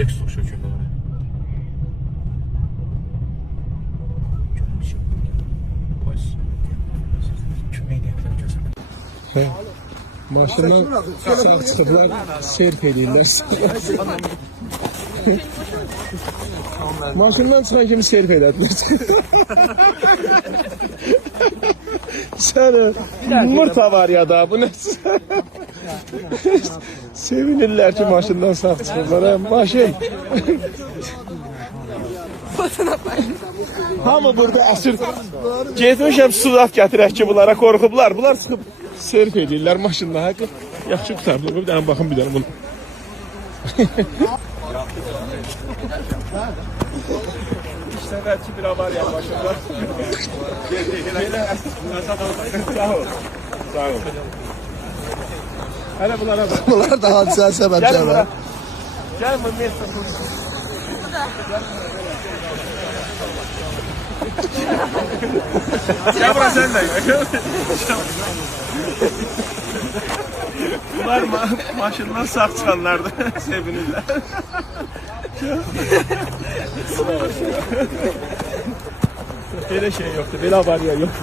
Refleks oluşuyor köməyə. Kömək niyətlə gözəm. Maşından sağ çıxıblar, serf edirlər. Maşından çıxan kimi serf elədilər. Sən yumurta var ya da, bu nə? Sevinirlər ki, maşından sağ çıxıblar. Maşın. Hamı burada əsir. Getmişəm sudat gətirək ki, bunlara qorxublar. Bunlar çıxıb serf edirlər maşında. Yaxşı qutarılıb. Bir dənə baxın bir dənə bunu. İşte belki bir avariya başında. Sağ ol. Sağ ol. Hele bunlara bak. Bunlar da hadisəyə səbəbçi var. Gel bu mesut. Gel buraya sen de. Bunlar maşından sağ çıkanlardı. Sevinirler. Böyle şey yoktu. Böyle avariya yoktu.